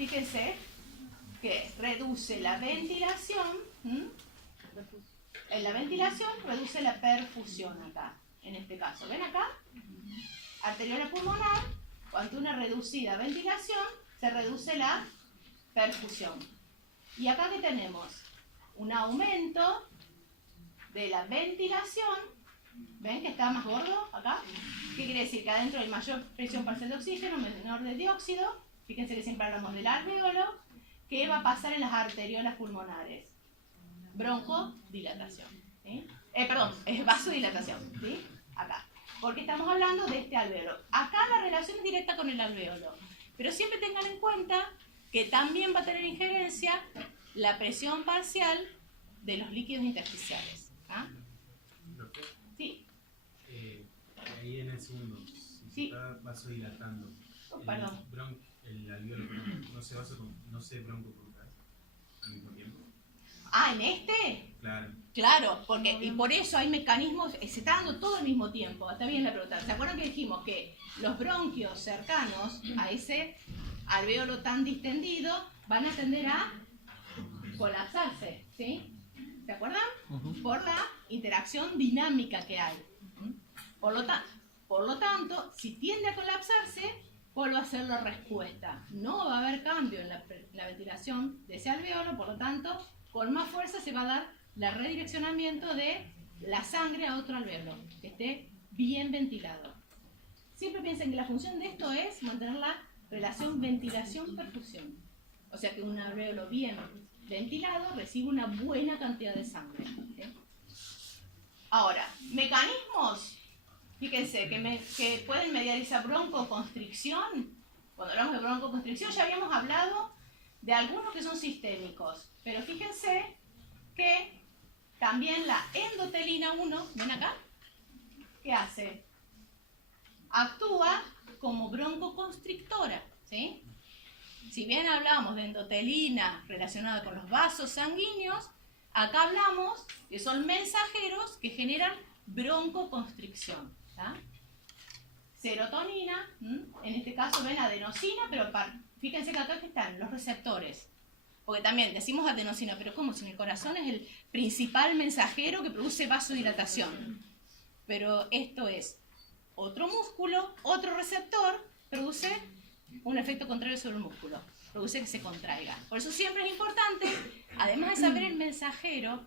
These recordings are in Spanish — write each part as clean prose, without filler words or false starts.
fíjense que reduce la ventilación, en la ventilación reduce la perfusión acá, en este caso. ¿Ven acá? Arteriola pulmonar, ante una reducida ventilación, se reduce la perfusión. Y acá ¿qué tenemos? Un aumento de la ventilación. ¿Ven que está más gordo acá? ¿Qué quiere decir? Que adentro hay mayor presión parcial de oxígeno, menor de dióxido. Fíjense que siempre hablamos del alveolo. ¿Qué va a pasar en las arteriolas pulmonares? Broncodilatación. ¿Sí? Perdón, es vasodilatación. ¿Sí? Acá. Porque estamos hablando de este alveolo. Acá la relación es directa con el alveolo. Pero siempre tengan en cuenta que también va a tener injerencia la presión parcial de los líquidos intersticiales. ¿Ah? Sí. Ahí en el segundo, si sí. se está vasodilatando, el alveolo no se broncocontrae al mismo tiempo. Ah, ¿en este? Claro. Claro, porque, y por eso hay mecanismos, se está dando todo al mismo tiempo. Está bien la pregunta. ¿Se acuerdan que dijimos que los bronquios cercanos a ese alveolo tan distendido van a tender a colapsarse? ¿Sí? ¿Se acuerdan? Por la interacción dinámica que hay. Por lo tanto, si tiende a colapsarse, ¿cuál va a ser la respuesta? No va a haber cambio en la ventilación de ese alveolo, por lo tanto, con más fuerza se va a dar el redireccionamiento de la sangre a otro alveolo, que esté bien ventilado. Siempre piensen que la función de esto es mantener la relación ventilación-perfusión. O sea que un alveolo bien ventilado recibe una buena cantidad de sangre. ¿Sí? Ahora, mecanismos, fíjense, que pueden mediar esa broncoconstricción. Cuando hablamos de broncoconstricción ya habíamos hablado de algunos que son sistémicos, pero fíjense que también la endotelina 1, ¿ven acá? ¿Qué hace? Actúa como broncoconstrictora, ¿sí? Si bien hablamos de endotelina relacionada con los vasos sanguíneos, acá hablamos que son mensajeros que generan broncoconstricción. ¿Tá? Serotonina, en este caso ven adenosina, pero fíjense que acá están los receptores. Porque también decimos adenosina, pero ¿cómo? Si en el corazón es el principal mensajero que produce vasodilatación. Pero esto es otro músculo, otro receptor, produce un efecto contrario sobre el músculo. Produce que se contraiga. Por eso siempre es importante, además de saber el mensajero,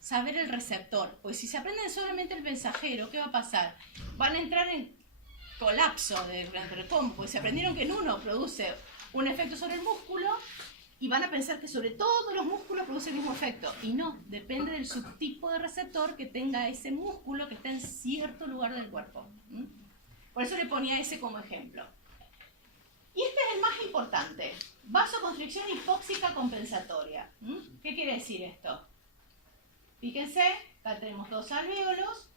saber el receptor. Porque si se aprenden solamente el mensajero, ¿qué va a pasar? Van a entrar en colapso del combo. Porque se aprendieron que en uno produce un efecto sobre el músculo y van a pensar que sobre todos los músculos produce el mismo efecto. Y no, depende del subtipo de receptor que tenga ese músculo que está en cierto lugar del cuerpo. Por eso le ponía ese como ejemplo. Y este es el más importante. Vasoconstricción hipóxica compensatoria. ¿Qué quiere decir esto? Fíjense, acá tenemos dos alvéolos.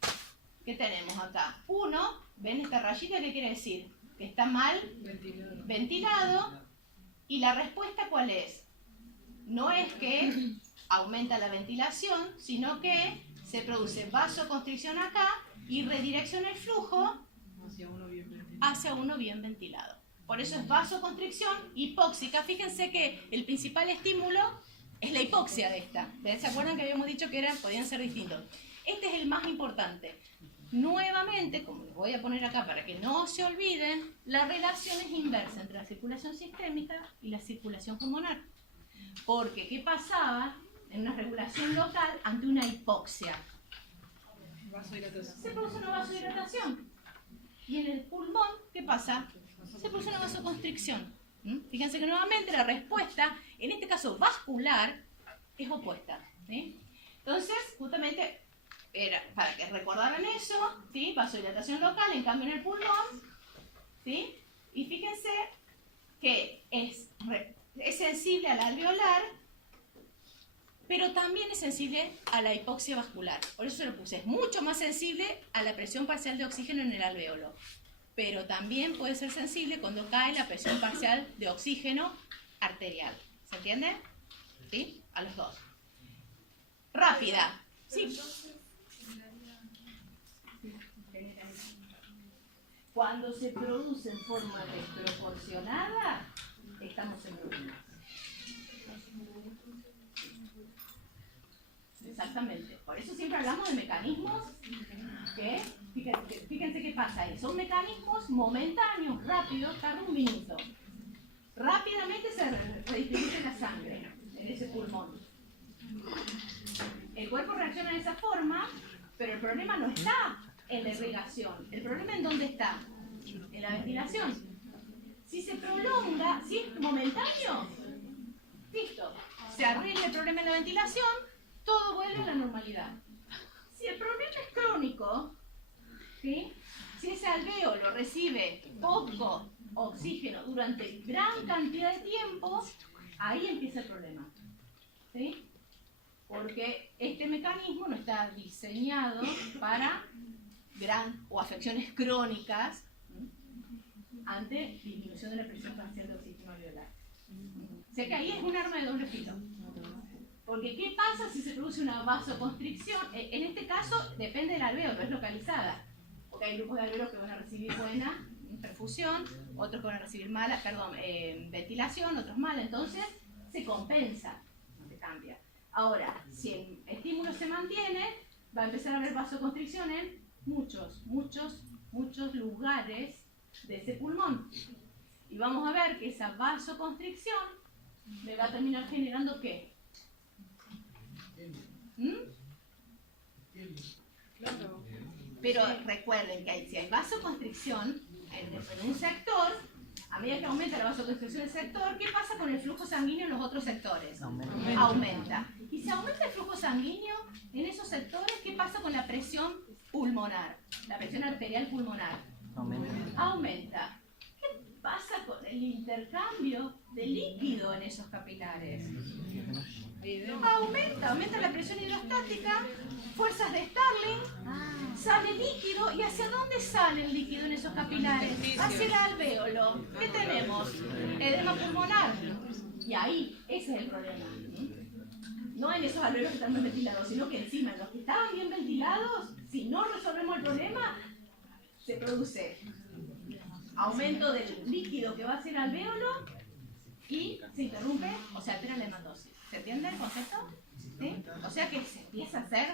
¿Qué tenemos acá? Uno, ¿ven esta rayita? ¿Qué quiere decir? Que está mal ventilado. ¿Y la respuesta cuál es? No es que aumenta la ventilación, sino que se produce vasoconstricción acá y redirecciona el flujo hacia uno bien ventilado. Por eso es vasoconstricción hipóxica. Fíjense que el principal estímulo es la hipoxia de esta. ¿Se acuerdan que habíamos dicho que podían ser distintos? Este es el más importante. Nuevamente, como les voy a poner acá para que no se olviden, la relación es inversa entre la circulación sistémica y la circulación pulmonar. Porque, ¿qué pasaba en una regulación local ante una hipoxia? Se produce una vasodilatación. Y en el pulmón, ¿qué pasa? Se produce una vasoconstricción. Fíjense que nuevamente la respuesta, en este caso vascular, es opuesta. ¿Sí? Entonces, justamente, era para que recordaran eso, ¿sí? Vasodilatación local, en cambio en el pulmón, ¿sí? Y fíjense que es sensible al alveolar, pero también es sensible a la hipoxia vascular. Por eso se lo puse. Es mucho más sensible a la presión parcial de oxígeno en el alveolo. Pero también puede ser sensible cuando cae la presión parcial de oxígeno arterial. ¿Se entiende? ¿Sí? A los dos. Rápida. Sí. Cuando se produce en forma desproporcionada, estamos en bronquitis. hablamos de mecanismos que, fíjense qué pasa ahí. Son mecanismos momentáneos, rápidos, tarda un minuto. Rápidamente se redistribuye la sangre en ese pulmón. El cuerpo reacciona de esa forma, pero el problema no está en la irrigación. ¿El problema en dónde está? En la ventilación. Si se prolonga, si es momentáneo, listo. Se arregla el problema en la ventilación, todo vuelve a la normalidad. Si el problema es crónico, ¿sí? Si ese alvéolo recibe poco oxígeno durante gran cantidad de tiempo, ahí empieza el problema. ¿Sí? Porque este mecanismo no está diseñado para afecciones crónicas, ¿sí? Ante disminución de la presión parcial de oxígeno alveolar. O sea que ahí es un arma de doble filo. Porque ¿qué pasa si se produce una vasoconstricción? En este caso depende del alvéolo, es localizada. Porque hay grupos de alvéolos que van a recibir buena perfusión, otros que van a recibir mala, ventilación, otros mala. Entonces se compensa, no se cambia. Ahora, si el estímulo se mantiene, va a empezar a haber vasoconstricción en muchos lugares de ese pulmón. Y vamos a ver que esa vasoconstricción me va a terminar generando ¿qué? Pero recuerden que si hay vasoconstricción en un sector, a medida que aumenta la vasoconstricción del sector, ¿qué pasa con el flujo sanguíneo en los otros sectores? Aumenta. Y si aumenta el flujo sanguíneo en esos sectores, ¿qué pasa con la presión pulmonar? La presión arterial pulmonar. Aumenta. ¿Qué pasa con el intercambio de líquido en esos capilares? Aumenta la presión hidrostática, fuerzas de Starling, sale líquido. ¿Y hacia dónde sale el líquido en esos capilares? Hacia el alvéolo. ¿Qué tenemos? Edema pulmonar. Y ahí, ese es el problema. No en esos alvéolos que están bien ventilados, sino que encima en los que estaban bien ventilados, si no resolvemos el problema, se produce aumento del líquido que va hacia el alvéolo y se interrumpe o se altera la hematosis. ¿Se entiende el concepto? ¿Sí? O sea que se empieza a hacer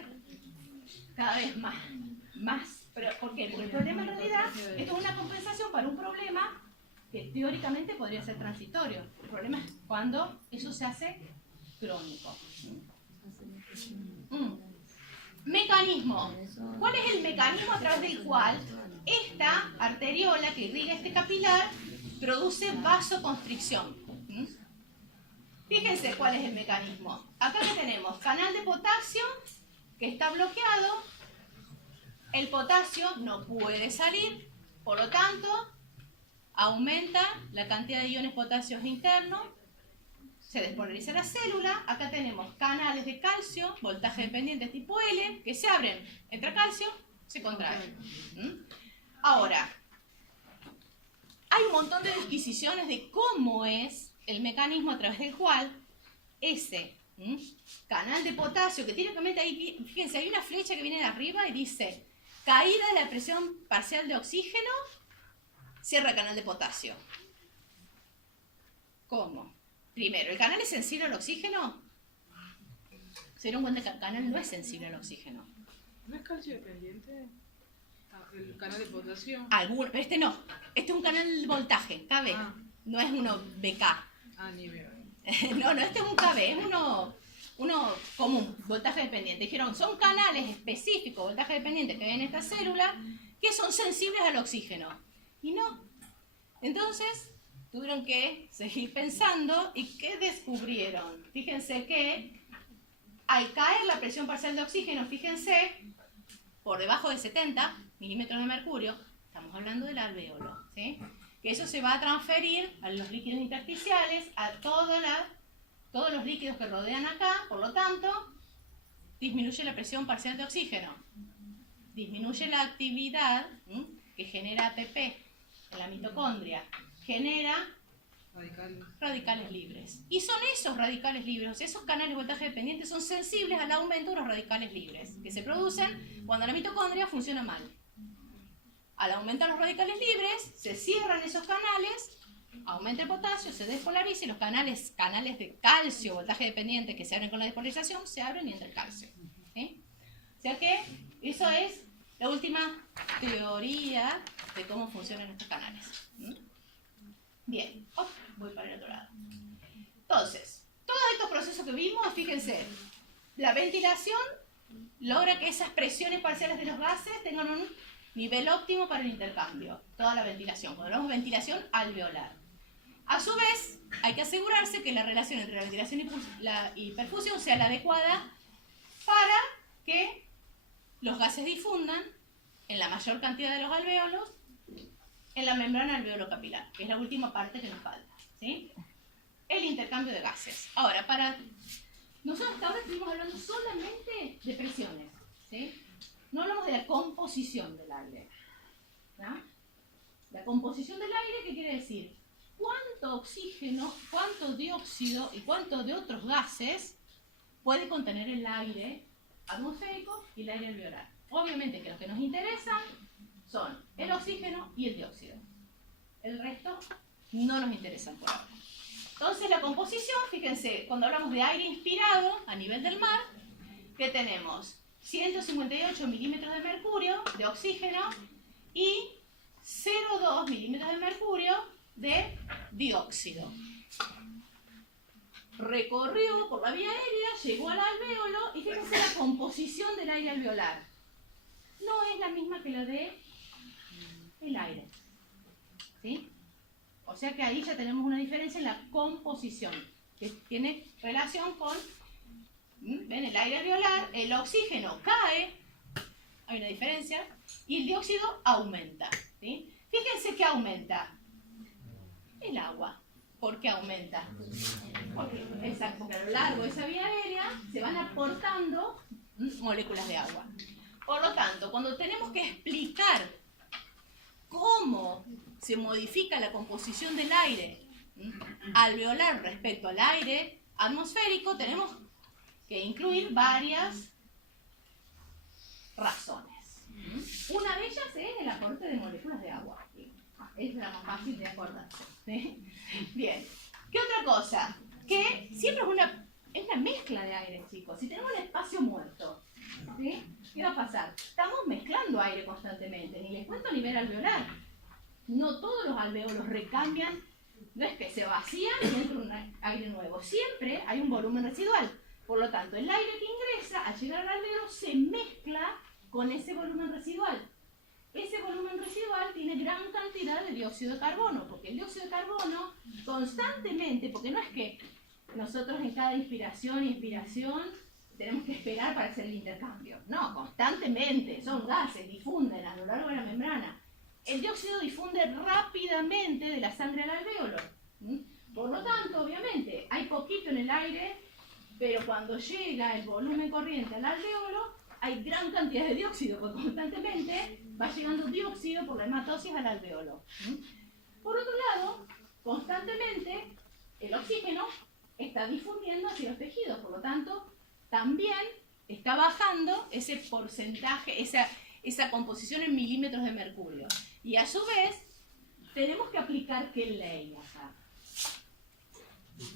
cada vez más. ¿Pero por qué? Porque el problema en realidad esto es una compensación para un problema que teóricamente podría ser transitorio. El problema es cuando eso se hace crónico. Mecanismo. ¿Cuál es el mecanismo a través del cual esta arteriola que irriga este capilar produce vasoconstricción? Fíjense cuál es el mecanismo. Acá que tenemos canal de potasio que está bloqueado. El potasio no puede salir, por lo tanto, aumenta la cantidad de iones potasios internos, se despolariza la célula. Acá tenemos canales de calcio, voltaje dependiente tipo L, que se abren. Entra calcio, se contrae. Ahora, hay un montón de disquisiciones de cómo es el mecanismo a través del cual ese canal de potasio, que típicamente ahí, fíjense, hay una flecha que viene de arriba y dice caída de la presión parcial de oxígeno, cierra el canal de potasio. ¿Cómo? Primero, ¿el canal es sensible al oxígeno? Se dieron cuenta que el canal no es sensible al oxígeno. ¿No es calcio dependiente? ¿El canal de potasio? Pero este no. Este es un canal de voltaje, KB. No es uno BK. Ni veo. No, este es un KB, es uno común, voltaje dependiente. Dijeron, son canales específicos, voltaje dependiente, que hay en esta célula, que son sensibles al oxígeno. Y no. Entonces, tuvieron que seguir pensando, ¿y qué descubrieron? Fíjense que al caer la presión parcial de oxígeno, fíjense, por debajo de 70 milímetros de mercurio, estamos hablando del alvéolo, ¿sí? Que eso se va a transferir a los líquidos intersticiales, a todos los líquidos que rodean acá, por lo tanto, disminuye la presión parcial de oxígeno, disminuye la actividad que genera ATP en la mitocondria, genera radicales libres. Y son esos radicales libres, esos canales de voltaje dependiente son sensibles al aumento de los radicales libres, que se producen cuando la mitocondria funciona mal. Al aumentar los radicales libres, se cierran esos canales, aumenta el potasio, se despolariza y los canales de calcio, voltaje dependiente, que se abren con la despolarización, se abren y entra el calcio. ¿Sí? O sea que eso es la última teoría de cómo funcionan estos canales. Bien, voy para el otro lado. Entonces, todos estos procesos que vimos, fíjense, la ventilación logra que esas presiones parciales de los gases tengan un nivel óptimo para el intercambio. Toda la ventilación. Cuando hablamos de ventilación alveolar. A su vez, hay que asegurarse que la relación entre la ventilación y perfusión sea la adecuada para que los gases difundan en la mayor cantidad de los alvéolos en la membrana alveolo-capilar, que es la última parte que nos falta, ¿sí? El intercambio de gases. Ahora, nosotros hasta ahora estuvimos hablando solamente de presiones, ¿sí? No hablamos de la composición del aire, ¿no? La composición del aire, ¿qué quiere decir? ¿Cuánto oxígeno, cuánto dióxido y cuánto de otros gases puede contener el aire atmosférico y el aire alveolar? Obviamente que los que nos interesan son el oxígeno y el dióxido. El resto no nos interesan por ahora. Entonces la composición, fíjense, cuando hablamos de aire inspirado a nivel del mar, que tenemos 158 milímetros de mercurio de oxígeno y 0,2 milímetros de mercurio de dióxido. Recorrió por la vía aérea, llegó al alvéolo y fíjense la composición del aire alveolar. No es la misma que la de el aire, ¿sí? O sea que ahí ya tenemos una diferencia en la composición, que tiene relación con, ¿ven? El aire alveolar, el oxígeno cae, hay una diferencia, y el dióxido aumenta, ¿sí? Fíjense que aumenta el agua. ¿Por qué aumenta? Porque a lo largo de esa vía aérea se van aportando moléculas de agua. Por lo tanto, cuando tenemos que explicar cómo se modifica la composición del aire alveolar respecto al aire atmosférico, tenemos que incluir varias razones. Una de ellas es el aporte de moléculas de agua. Es la más fácil de acordarse, ¿sí? Bien. ¿Qué otra cosa? Que siempre es una mezcla de aire, chicos. Si tenemos un espacio muerto, ¿sí? ¿Qué va a pasar? Estamos mezclando aire constantemente. Ni les cuento a nivel alveolar. No todos los alvéolos recambian, no es que se vacían y entra un aire nuevo. Siempre hay un volumen residual. Por lo tanto, el aire que ingresa al llegar al alvéolo se mezcla con ese volumen residual. Ese volumen residual tiene gran cantidad de dióxido de carbono, porque el dióxido de carbono constantemente, porque no es que nosotros en cada inspiración y expiración tenemos que esperar para hacer el intercambio. No, constantemente, son gases, difunden a lo largo de la membrana. El dióxido difunde rápidamente de la sangre al alvéolo. Por lo tanto, obviamente, hay poquito en el aire, pero cuando llega el volumen corriente al alvéolo, hay gran cantidad de dióxido, porque constantemente va llegando dióxido por la hematosis al alvéolo. Por otro lado, constantemente el oxígeno está difundiendo hacia los tejidos, por lo tanto, también está bajando ese porcentaje, esa composición en milímetros de mercurio. Y a su vez, tenemos que aplicar ¿qué ley acá?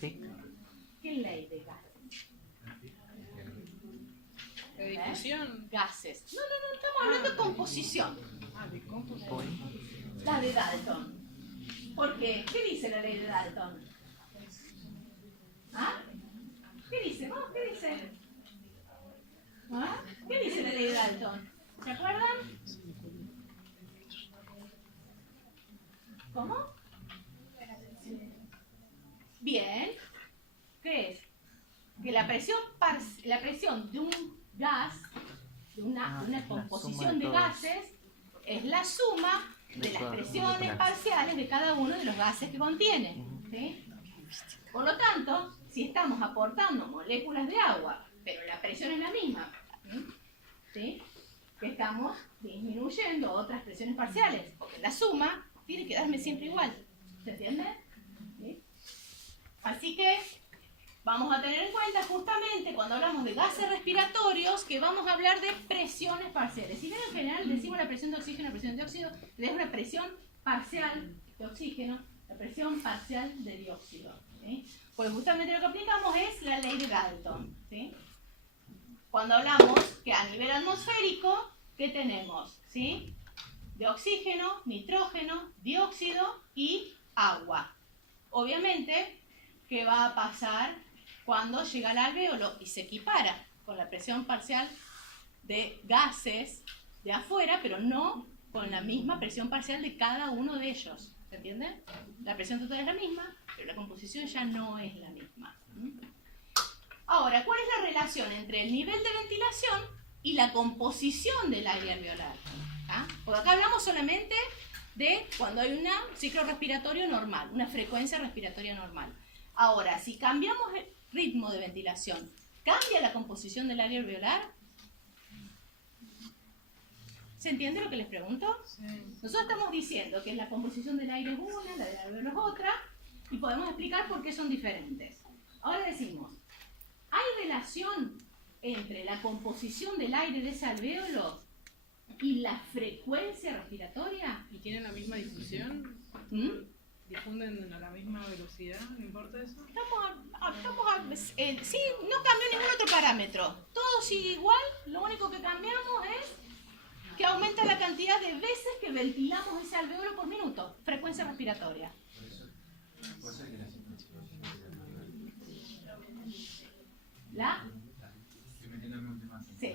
¿Qué ley de gases? ¿La difusión? Gases. No, estamos hablando de composición. De composición. La de Dalton. ¿Por qué? ¿Qué dice la ley de Dalton? ¿Ah? ¿Qué dice? Vamos, ¿qué dice? ¿Ah? ¿Qué dice la ley de Dalton? ¿Se acuerdan? ¿Cómo? Bien. ¿Qué es? Que la presión de un gas, de una composición de gases, es la suma de las presiones parciales de cada uno de los gases que contiene, ¿sí? Por lo tanto, si estamos aportando moléculas de agua, pero la presión es la misma, ¿sí? Que estamos disminuyendo otras presiones parciales, porque la suma tiene que darme siempre igual. ¿Se entiende? ¿Sí? Así que vamos a tener en cuenta justamente cuando hablamos de gases respiratorios que vamos a hablar de presiones parciales. Si bien en general decimos la presión de oxígeno, la presión de dióxido, es una presión parcial de oxígeno, la presión parcial de dióxido, ¿sí? Porque justamente lo que aplicamos es la ley de Dalton, ¿sí? cuando hablamos que a nivel atmosférico, ¿qué tenemos? ¿Sí? De oxígeno, nitrógeno, dióxido y agua. Obviamente, ¿qué va a pasar cuando llega al alvéolo y se equipara con la presión parcial de gases de afuera, pero no con la misma presión parcial de cada uno de ellos? ¿Se entiende? La presión total es la misma, pero la composición ya no es la misma. Ahora, ¿cuál es la relación entre el nivel de ventilación y la composición del aire alveolar? ¿Ah? Porque acá hablamos solamente de cuando hay un ciclo respiratorio normal, una frecuencia respiratoria normal. Ahora, si cambiamos el ritmo de ventilación, ¿cambia la composición del aire alveolar? ¿Se entiende lo que les pregunto? Sí. Nosotros estamos diciendo que la composición del aire es una, la del alveolo es otra, y podemos explicar por qué son diferentes. Ahora decimos, ¿hay relación entre la composición del aire de ese alvéolo y la frecuencia respiratoria? ¿Y tienen la misma difusión? ¿Difunden a la misma velocidad? ¿No importa eso? Sí, no cambió ningún otro parámetro. Todo sigue igual, lo único que cambiamos es que aumenta la cantidad de veces que ventilamos ese alvéolo por minuto. Frecuencia respiratoria. ¿La? Sí.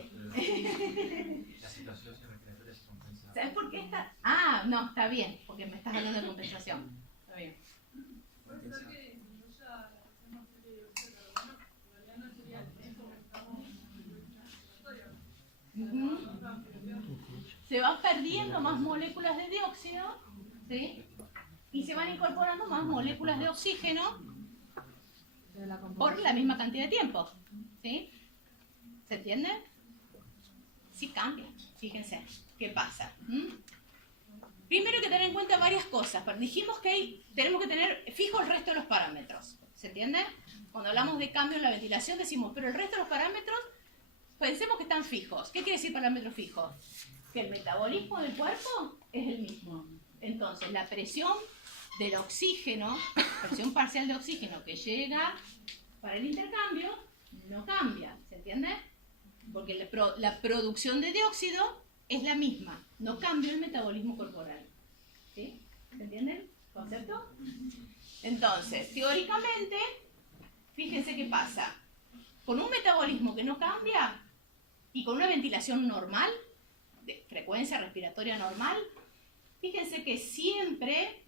¿Sabes por qué está? Ah, no, está bien, porque me estás hablando de compensación. Está bien. Se van perdiendo más moléculas de dióxido, ¿sí? Y se van incorporando más moléculas de oxígeno por la misma cantidad de tiempo, ¿sí? ¿Se entiende? Sí cambia, fíjense, ¿qué pasa? Primero hay que tener en cuenta varias cosas, pero dijimos que tenemos que tener fijo el resto de los parámetros, ¿se entiende? Cuando hablamos de cambio en la ventilación decimos, pero el resto de los parámetros pensemos que están fijos. ¿Qué quiere decir parámetro fijo? Que el metabolismo del cuerpo es el mismo. Entonces, la presión del oxígeno, presión parcial de oxígeno que llega para el intercambio, no cambia, ¿se entiende? Porque la producción de dióxido es la misma, no cambia el metabolismo corporal. ¿Sí? ¿Se entiende el concepto? Entonces, teóricamente, fíjense qué pasa. Con un metabolismo que no cambia y con una ventilación normal, de frecuencia respiratoria normal, fíjense que siempre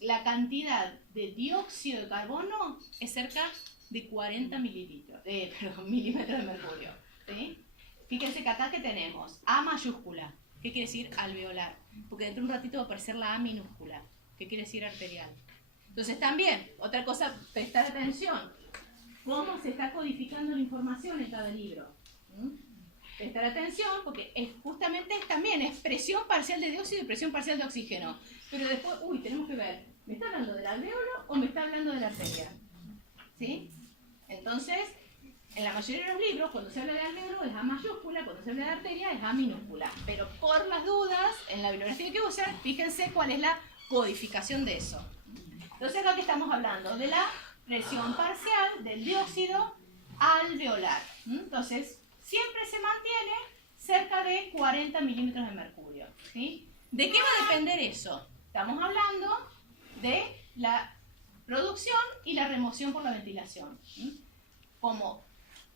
la cantidad de dióxido de carbono es cerca de 40 milímetros de mercurio. ¿Sí? Fíjense que acá que tenemos A mayúscula, ¿qué quiere decir alveolar? Porque dentro de un ratito va a aparecer la A minúscula, ¿qué quiere decir arterial? Entonces también, otra cosa, prestar atención, cómo se está codificando la información en cada libro. Prestar atención porque justamente también es presión parcial de dióxido y presión parcial de oxígeno. Pero después, tenemos que ver, ¿me está hablando del alvéolo o me está hablando de la arteria? ¿Sí? Entonces, en la mayoría de los libros, cuando se habla de alvéolo es A mayúscula, cuando se habla de arteria es A minúscula. Pero por las dudas, en la bibliografía que usan, fíjense cuál es la codificación de eso. Entonces, acá que estamos hablando de la presión parcial del dióxido alveolar. Entonces, siempre se mantiene cerca de 40 milímetros de mercurio. ¿Sí? ¿De qué va a depender eso? Estamos hablando de la producción y la remoción por la ventilación. Como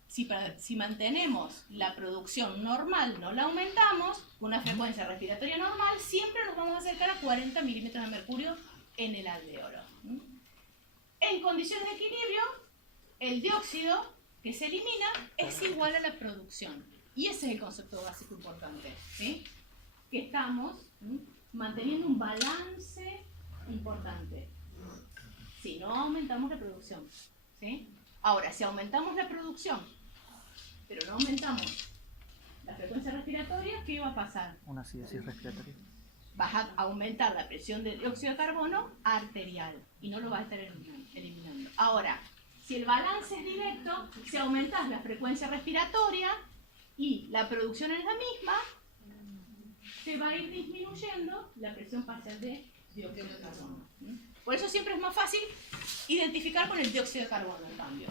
si mantenemos la producción normal, no la aumentamos, con una frecuencia respiratoria normal, siempre nos vamos a acercar a 40 milímetros de mercurio en el alvéolo. En condiciones de equilibrio, el dióxido que se elimina es igual a la producción. Y ese es el concepto básico importante, ¿sí? Que estamos manteniendo un balance importante. Si no aumentamos la producción, ¿sí? Ahora, si aumentamos la producción, pero no aumentamos la frecuencia respiratoria, ¿qué va a pasar? Una acidosis respiratoria. Vas a aumentar la presión de dióxido de carbono arterial y no lo vas a estar eliminando. Ahora, si el balance es directo, si aumentas la frecuencia respiratoria y la producción es la misma, se va a ir disminuyendo la presión parcial de dióxido de carbono. Por eso siempre es más fácil identificar con el dióxido de carbono, en cambio.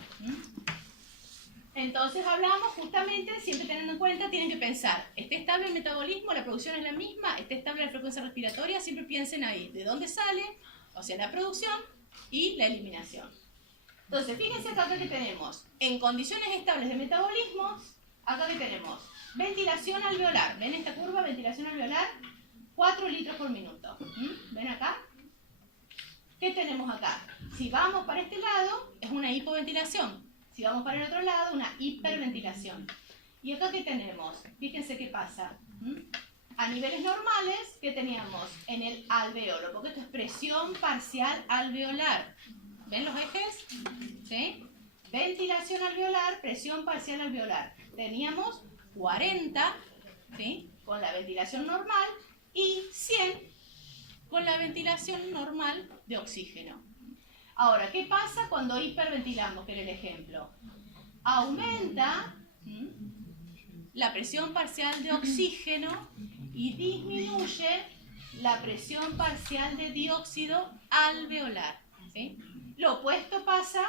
Entonces hablamos justamente, siempre teniendo en cuenta, tienen que pensar, ¿está estable el metabolismo? ¿La producción es la misma? ¿Está estable la frecuencia respiratoria? Siempre piensen ahí, ¿de dónde sale? O sea, la producción y la eliminación. Entonces, fíjense acá que tenemos, en condiciones estables de metabolismo, acá que tenemos ventilación alveolar. ¿Ven esta curva? Ventilación alveolar, 4 litros por minuto. ¿Ven acá? ¿Qué tenemos acá? Si vamos para este lado, es una hipoventilación. Si vamos para el otro lado, una hiperventilación. ¿Y acá qué tenemos? Fíjense qué pasa. A niveles normales, ¿qué teníamos? En el alveolo, porque esto es presión parcial alveolar. ¿Ven los ejes? ¿Sí? Ventilación alveolar, presión parcial alveolar. Teníamos 40, ¿sí? Con la ventilación normal y 100 con la ventilación normal de oxígeno. Ahora, ¿qué pasa cuando hiperventilamos? Que era el ejemplo. Aumenta la presión parcial de oxígeno y disminuye la presión parcial de dióxido alveolar. ¿Sí? Lo opuesto pasa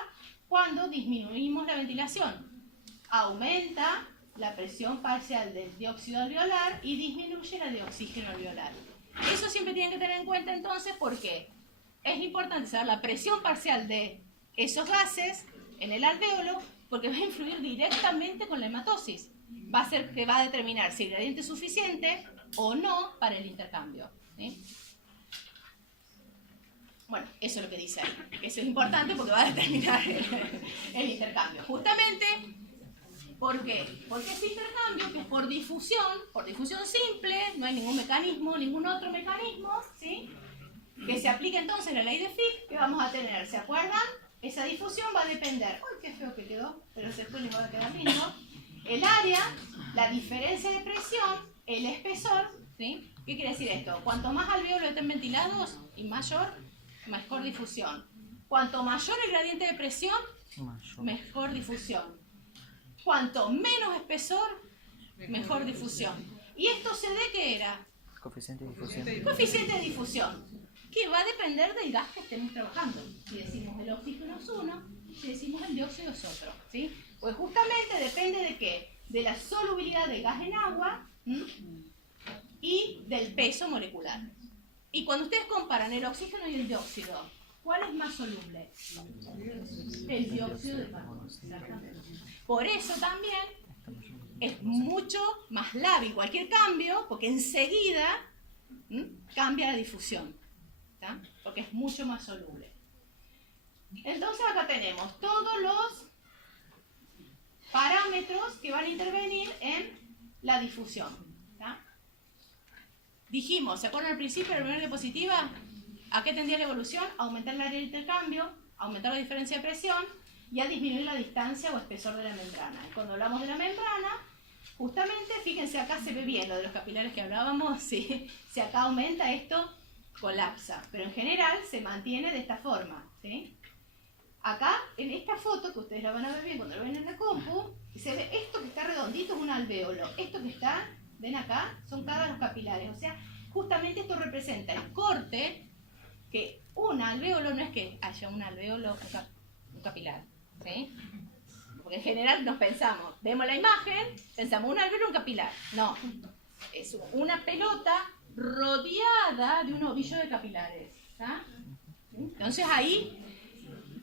cuando disminuimos la ventilación. Aumenta la presión parcial del dióxido alveolar y disminuye la de oxígeno alveolar. Eso siempre tienen que tener en cuenta entonces porque es importante saber la presión parcial de esos gases en el alvéolo porque va a influir directamente con la hematosis. Va a ser que va a determinar si el gradiente es suficiente o no para el intercambio. ¿Sí? Bueno, eso es lo que dice ahí. Eso es importante porque va a determinar el intercambio. Justamente, ¿por qué? Porque ese intercambio, que es por difusión simple, no hay ningún mecanismo, ningún otro mecanismo, ¿sí? Que se aplica entonces la ley de Fick, que vamos a tener, ¿se acuerdan? Esa difusión va a depender, ¡ay, qué feo que quedó! Pero después le va a quedar lindo. El área, la diferencia de presión, el espesor, ¿sí? ¿Qué quiere decir esto? Cuanto más alvéolos estén ventilados y mejor difusión. Cuanto mayor el gradiente de presión, mejor difusión. Cuanto menos espesor, mejor difusión. ¿Y esto se de qué era? Coeficiente de difusión. Coeficiente de difusión, que va a depender del gas que estemos trabajando. Si decimos el oxígeno es uno, si decimos el dióxido es otro. ¿Sí? Pues justamente depende de qué? De la solubilidad del gas en agua y del peso molecular. Y cuando ustedes comparan el oxígeno y el dióxido, ¿cuál es más soluble? El dióxido de carbono. Exactamente. Por eso también es mucho más lábil cualquier cambio, porque enseguida cambia la difusión, ¿tá? Porque es mucho más soluble. Entonces acá tenemos todos los parámetros que van a intervenir en la difusión. ¿Tá? Dijimos, ¿se acuerdan al principio de la primera diapositiva? ¿A qué tendría la evolución? A aumentar el área de intercambio, a aumentar la diferencia de presión y a disminuir la distancia o espesor de la membrana. Y cuando hablamos de la membrana, justamente, fíjense, acá se ve bien lo de los capilares que hablábamos, ¿sí? Si acá aumenta, esto colapsa, pero en general se mantiene de esta forma, ¿sí? Acá, en esta foto, que ustedes la van a ver bien cuando lo ven en la compu, se ve esto que está redondito es un alvéolo, esto que está, ven acá, son cada los capilares, o sea, justamente esto representa el corte, que un alvéolo no es que haya un alvéolo, un capilar, ¿sí? Porque en general nos pensamos, vemos la imagen, pensamos un alvéolo, un capilar. No, es una pelota rodeada de un ovillo de capilares. ¿Tá? Entonces ahí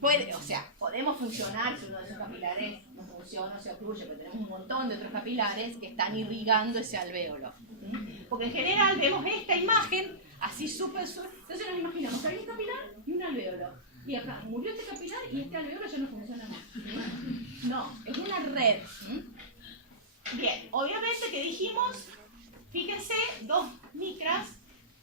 podemos funcionar si uno de esos capilares no funciona o se ocluye, pero tenemos un montón de otros capilares que están irrigando ese alvéolo. Porque en general vemos esta imagen así súper. Entonces nos imaginamos que hay un capilar y un alvéolo. Y acá murió este capilar y este alvéolo ya no funciona más. No, es una red. Bien, obviamente que dijimos, fíjense, 2 micras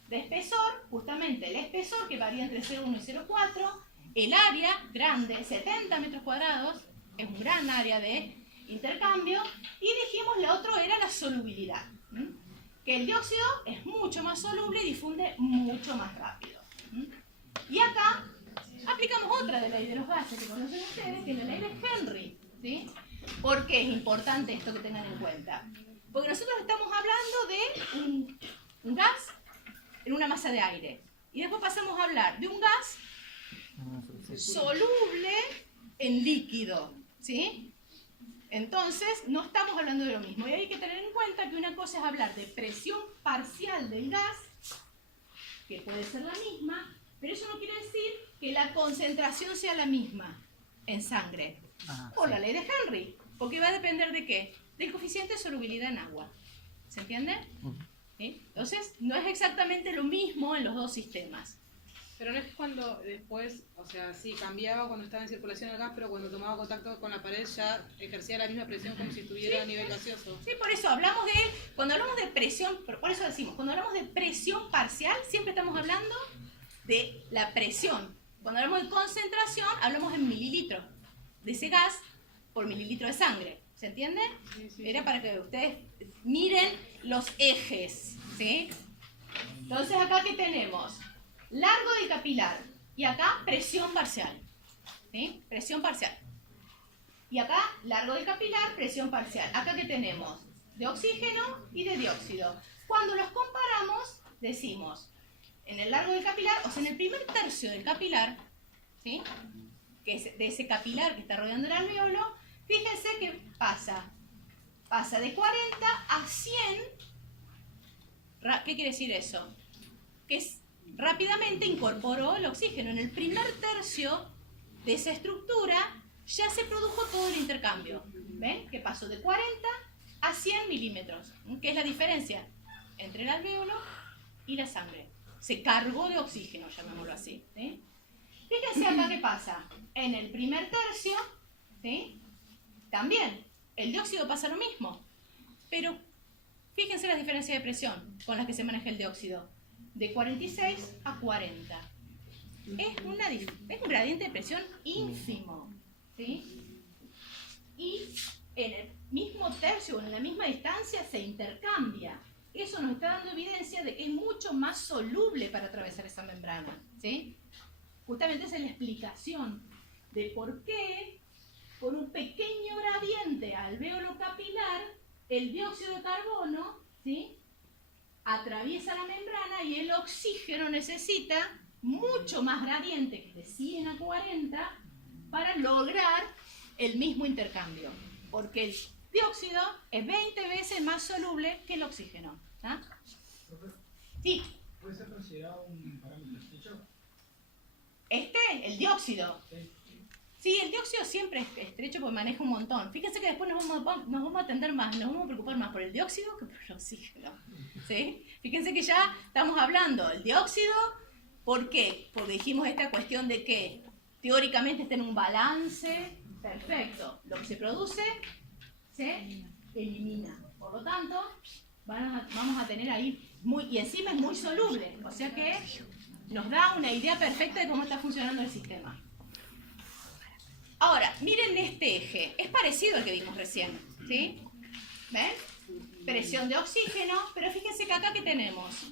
de espesor, justamente el espesor que varía entre 0,1 y 0,4, el área grande, 70 metros cuadrados, es un gran área de intercambio, y dijimos lo otro era la solubilidad, que el dióxido es mucho más soluble y difunde mucho más rápido. Y acá aplicamos otra de la ley de los gases que conocen ustedes, que es la ley de Henry. ¿Sí? ¿Por qué es importante esto que tengan en cuenta? Porque nosotros estamos hablando de un gas en una masa de aire. Y después pasamos a hablar de un gas soluble en líquido. ¿Sí? Entonces, no estamos hablando de lo mismo. Y hay que tener en cuenta que una cosa es hablar de presión parcial del gas, que puede ser la misma, pero eso no quiere decir que la concentración sea la misma en sangre. Por la ley de Henry. Porque va a depender de qué? Del coeficiente de solubilidad en agua. ¿Se entiende? ¿Sí? Entonces, no es exactamente lo mismo en los dos sistemas. Pero no es que cuando después, o sea, sí, cambiaba cuando estaba en circulación el gas, pero cuando tomaba contacto con la pared ya ejercía la misma presión como si estuviera a nivel gaseoso. Sí, por eso hablamos de, cuando hablamos de presión, por eso decimos, cuando hablamos de presión parcial, siempre estamos hablando de la presión. Cuando hablamos de concentración, hablamos en mililitros de ese gas por mililitro de sangre. ¿Se entiende? Sí. Era para que ustedes miren los ejes, ¿sí? Entonces, acá, ¿qué tenemos? Largo del capilar. Y acá, presión parcial. ¿Sí? Presión parcial. Y acá, largo del capilar, presión parcial. Acá, ¿qué tenemos? De oxígeno y de dióxido. Cuando los comparamos, decimos, en el largo del capilar, o sea, en el primer tercio del capilar, ¿sí? Que es de ese capilar que está rodeando el alvéolo, fíjense que pasa de 40 a 100. ¿Qué quiere decir eso? Que rápidamente incorporó el oxígeno. En el primer tercio de esa estructura ya se produjo todo el intercambio. ¿Ven? Que pasó de 40 a 100 milímetros. ¿Qué es la diferencia entre el alvéolo y la sangre? Se cargó de oxígeno, llamémoslo así. ¿Sí? Fíjense acá qué pasa. En el primer tercio, ¿sí? También el dióxido pasa lo mismo. Pero fíjense las diferencias de presión con las que se maneja el dióxido. De 46 a 40. Es un gradiente de presión ínfimo. ¿Sí? Y en el mismo tercio o en la misma distancia se intercambia. Eso nos está dando evidencia de que es mucho más soluble para atravesar esa membrana. ¿Sí? Justamente esa es la explicación de por qué, con un pequeño gradiente alvéolo capilar, el dióxido de carbono, ¿sí?, atraviesa la membrana y el oxígeno necesita mucho más gradiente, que es de 100 a 40, para lograr el mismo intercambio. Porque el dióxido es 20 veces más soluble que el oxígeno. ¿Ah? Sí. ¿Puede ser considerado un parámetro estrecho? El dióxido. Sí, el dióxido siempre es estrecho porque maneja un montón. Fíjense que después nos vamos a atender más, nos vamos a preocupar más por el dióxido que por el oxígeno. ¿Sí? Fíjense que ya estamos hablando del dióxido. ¿Por qué? Porque dijimos esta cuestión de que teóricamente está en un balance perfecto. Lo que se produce se elimina. Por lo tanto, vamos a tener ahí y encima es muy soluble. O sea que nos da una idea perfecta de cómo está funcionando el sistema. Ahora, miren este eje. Es parecido al que vimos recién. ¿Sí? ¿Ven? Presión de oxígeno. Pero fíjense que acá, ¿qué tenemos?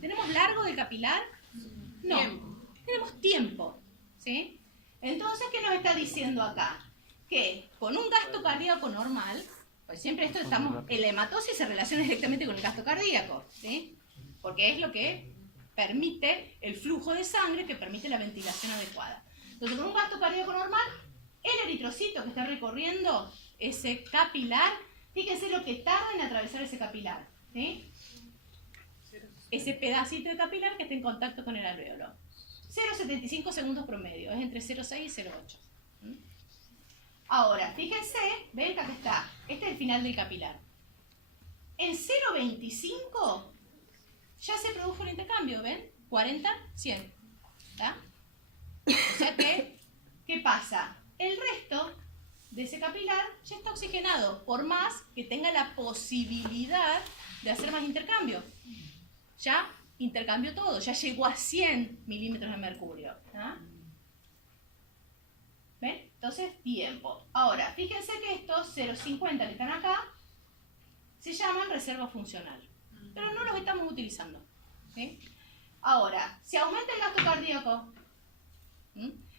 ¿Tenemos largo del capilar? No. Tenemos tiempo. ¿Sí? Entonces, ¿qué nos está diciendo acá? Que con un gasto cardíaco normal, pues siempre la hematosis se relaciona directamente con el gasto cardíaco. ¿Sí? Porque es lo que permite el flujo de sangre, que permite la ventilación adecuada. Entonces, con un gasto cardíaco normal, el eritrocito que está recorriendo ese capilar, fíjense lo que tarda en atravesar ese capilar. ¿Sí? Ese pedacito de capilar que está en contacto con el alvéolo. 0,75 segundos promedio, es entre 0,6 y 0,8. Ahora, fíjense, ven que acá está, este es el final del capilar. En 0,25 ya se produjo el intercambio, ¿ven? 40, 100. ¿Está? O sea que, ¿qué pasa? El resto de ese capilar ya está oxigenado, por más que tenga la posibilidad de hacer más intercambio. Ya intercambió todo, ya llegó a 100 milímetros de mercurio. ¿Ah? ¿Ven? Entonces, tiempo. Ahora, fíjense que estos 0,50 que están acá se llaman reserva funcional, pero no los estamos utilizando. ¿Sí? Ahora, si aumenta el gasto cardíaco,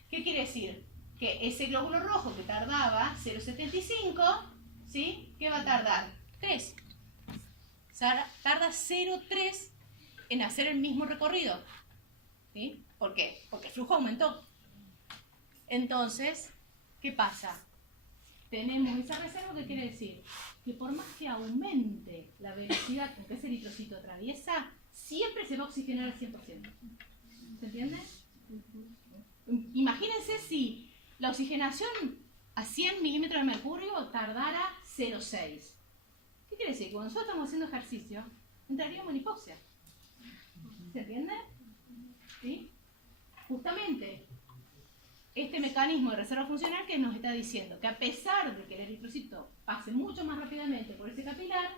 ¿qué quiere decir? Que ese glóbulo rojo que tardaba 0,75, ¿sí? ¿Qué va a tardar? 3. Tarda 0,3 en hacer el mismo recorrido. ¿Sí? ¿Por qué? Porque el flujo aumentó. Entonces, ¿qué pasa? tenemos esa reserva, que quiere decir que por más que aumente la velocidad con que ese eritrocito atraviesa, siempre se va a oxigenar al 100%. ¿Se entiende? Imagínense si la oxigenación a 100 milímetros de mercurio tardara 0,6. ¿Qué quiere decir? Que cuando nosotros estamos haciendo ejercicio, entraríamos en hipoxia. ¿Se entiende? ¿Sí? Justamente, este mecanismo de reserva funcional que nos está diciendo que a pesar de que el eritrocito pase mucho más rápidamente por ese capilar,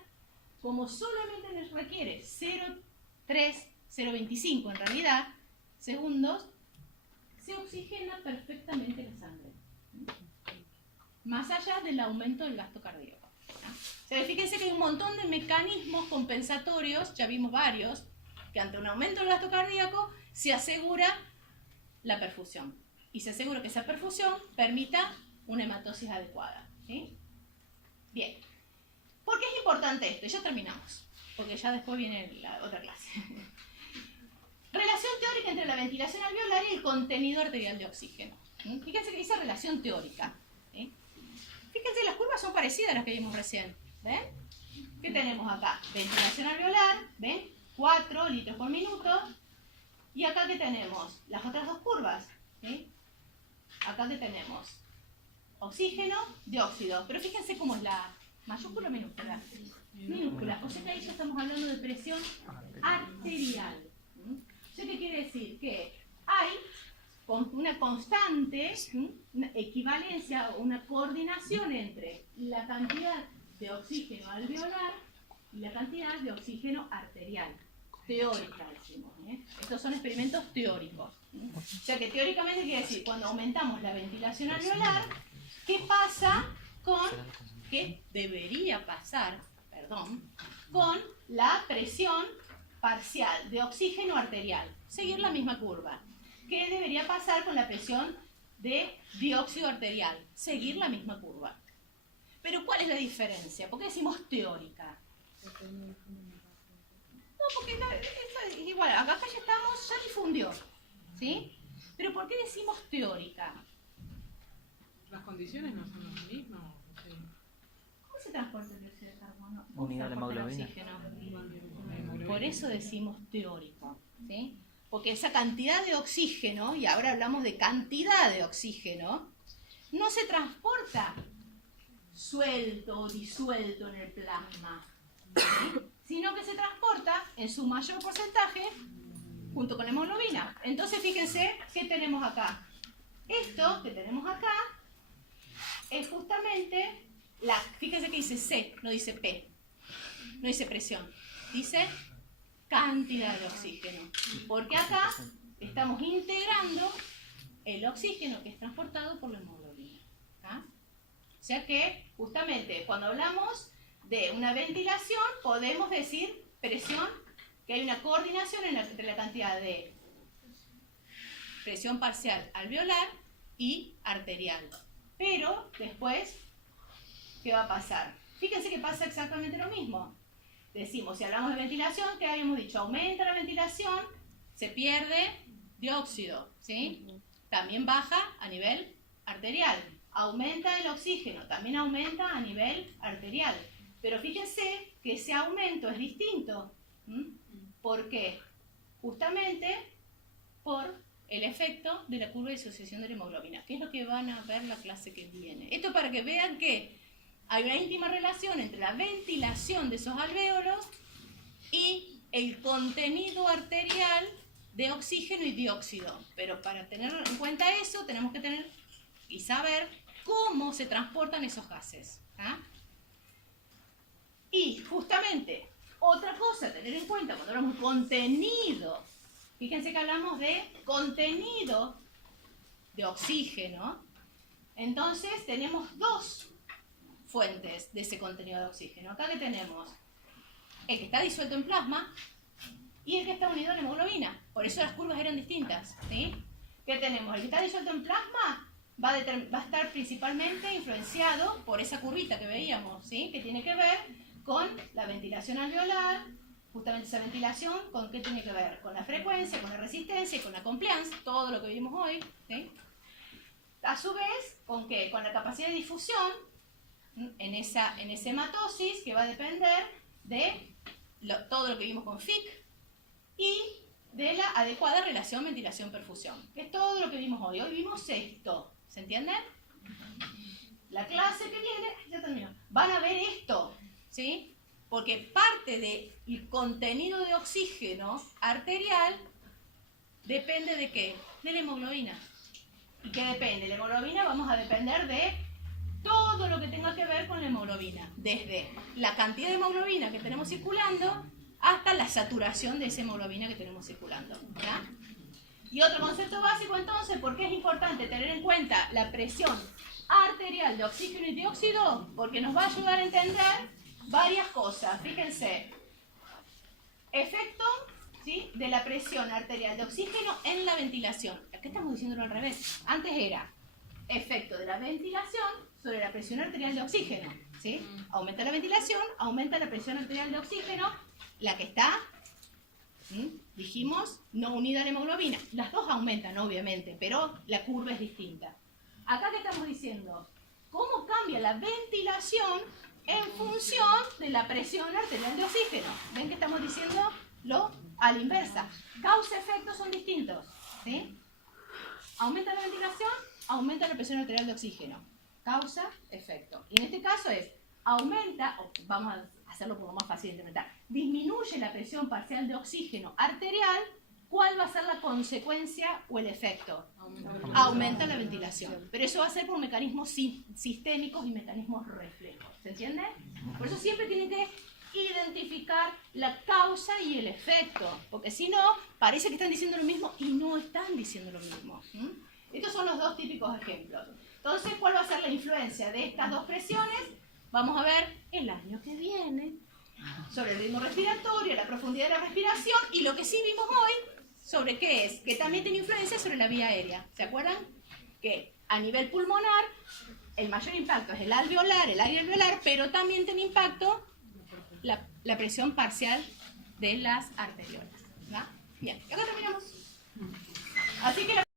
como solamente les requiere 0,3, 0,25 en realidad, segundos, se oxigena perfectamente la sangre. Más allá del aumento del gasto cardíaco. O sea, fíjense que hay un montón de mecanismos compensatorios, ya vimos varios, que ante un aumento del gasto cardíaco se asegura la perfusión. Y se asegura que esa perfusión permita una hematosis adecuada. ¿Sí? Bien. ¿Por qué es importante esto? Y ya terminamos, porque ya después viene la otra clase. Relación teórica entre la ventilación alveolar y el contenido arterial de oxígeno. Fíjense que dice relación teórica. Fíjense, las curvas son parecidas a las que vimos recién. ¿Ven? ¿Qué tenemos acá? Ventilación alveolar, ¿ven? 4 litros por minuto. Y acá, ¿qué tenemos? Las otras dos curvas. ¿Sí? Acá, ¿qué tenemos? Oxígeno, dióxido. Pero fíjense cómo es la mayúscula o minúscula. Minúscula. O sea que ahí ya estamos hablando de presión arterial. O sea, ¿qué quiere decir? Que hay una constante, una equivalencia o una coordinación entre la cantidad de oxígeno alveolar y la cantidad de oxígeno arterial. Teórica, decimos. Estos son experimentos teóricos. O sea que teóricamente quiere decir, cuando aumentamos la ventilación alveolar, ¿qué pasa con, qué debería pasar, perdón, con la presión parcial de oxígeno arterial? Seguir la misma curva. ¿Qué debería pasar con la presión de dióxido arterial? Seguir la misma curva. Pero ¿cuál es la diferencia? ¿Por qué decimos teórica? No, porque es igual, acá ya estamos, ya difundió. ¿Sí? Pero ¿por qué decimos teórica? Las condiciones no son las mismas. Sí. ¿Cómo se transporta el dióxido de carbono? Unidad de hemoglobina. Por eso decimos teórico. ¿Sí? Porque esa cantidad de oxígeno, y ahora hablamos de cantidad de oxígeno, no se transporta suelto o disuelto en el plasma, ¿sí? Sino que se transporta en su mayor porcentaje junto con la hemoglobina. Entonces fíjense qué tenemos acá. Esto que tenemos acá es justamente fíjense que dice C, no dice P, no dice presión, dice cantidad de oxígeno. Porque acá estamos integrando el oxígeno que es transportado por la hemoglobina. ¿Ah? O sea que justamente cuando hablamos de una ventilación podemos decir presión, que hay una coordinación entre la cantidad de presión parcial alveolar y arterial. Pero después, ¿qué va a pasar? Fíjense que pasa exactamente lo mismo. Decimos, si hablamos de ventilación, ¿qué habíamos dicho? Aumenta la ventilación, se pierde dióxido, ¿sí? También baja a nivel arterial. Aumenta el oxígeno, también aumenta a nivel arterial. Pero fíjense que ese aumento es distinto. ¿Por qué? Justamente por el efecto de la curva de disociación de la hemoglobina, que es lo que van a ver la clase que viene. Esto para que vean que hay una íntima relación entre la ventilación de esos alvéolos y el contenido arterial de oxígeno y dióxido. Pero para tener en cuenta eso, tenemos que tener y saber cómo se transportan esos gases. ¿Ah? Y justamente, otra cosa a tener en cuenta cuando hablamos de contenido, fíjense que hablamos de contenido de oxígeno, entonces tenemos dos fuentes de ese contenido de oxígeno. Acá que tenemos el que está disuelto en plasma y el que está unido en hemoglobina. Por eso las curvas eran distintas. ¿Sí? ¿Qué tenemos? El que está disuelto en plasma va a estar principalmente influenciado por esa curvita que veíamos, ¿sí? Que tiene que ver con la ventilación alveolar. Justamente esa ventilación, ¿con qué tiene que ver? Con la frecuencia, con la resistencia y con la compliance, todo lo que vimos hoy. ¿Sí? A su vez, ¿con qué? Con la capacidad de difusión, en esa hematosis que va a depender de todo lo que vimos con FIC y de la adecuada relación ventilación-perfusión, que es todo lo que vimos hoy. Hoy vimos esto, ¿se entiende? La clase que viene, ya terminó, van a ver esto, ¿sí? Porque parte del contenido de oxígeno arterial depende de ¿qué? De la hemoglobina. ¿Y qué depende? La hemoglobina vamos a depender de todo lo que tenga que ver con la hemoglobina, desde la cantidad de hemoglobina que tenemos circulando hasta la saturación de esa hemoglobina que tenemos circulando, ¿ya? Y otro concepto básico entonces, ¿por qué es importante tener en cuenta la presión arterial de oxígeno y dióxido? Porque nos va a ayudar a entender varias cosas. Fíjense, efecto, ¿sí?, de la presión arterial de oxígeno en la ventilación. Aquí estamos diciéndolo al revés. Antes era efecto de la ventilación sobre la presión arterial de oxígeno, ¿sí? Aumenta la ventilación, aumenta la presión arterial de oxígeno, la que está, dijimos, no unida a la hemoglobina. Las dos aumentan, obviamente, pero la curva es distinta. Acá, ¿qué estamos diciendo? ¿Cómo cambia la ventilación en función de la presión arterial de oxígeno? ¿Ven que estamos diciéndolo a la inversa? Causa-efecto son distintos, ¿sí? Aumenta la ventilación, aumenta la presión arterial de oxígeno. Causa-efecto. Y en este caso es, aumenta, o vamos a hacerlo como más fácil de interpretar, disminuye la presión parcial de oxígeno arterial. ¿Cuál va a ser la consecuencia o el efecto? Aumenta la ventilación. Pero eso va a ser por mecanismos sistémicos y mecanismos reflejos. ¿Se entiende? Por eso siempre tienen que identificar la causa y el efecto. Porque si no, parece que están diciendo lo mismo y no están diciendo lo mismo. Estos son los dos típicos ejemplos. Entonces, ¿cuál va a ser la influencia de estas dos presiones? Vamos a ver el año que viene sobre el ritmo respiratorio, la profundidad de la respiración y lo que sí vimos hoy sobre qué es, que también tiene influencia sobre la vía aérea. ¿Se acuerdan? Que a nivel pulmonar el mayor impacto es el alveolar, el aire alveolar, pero también tiene impacto la presión parcial de las arteriolas. ¿Va? Bien, y acá terminamos. Así que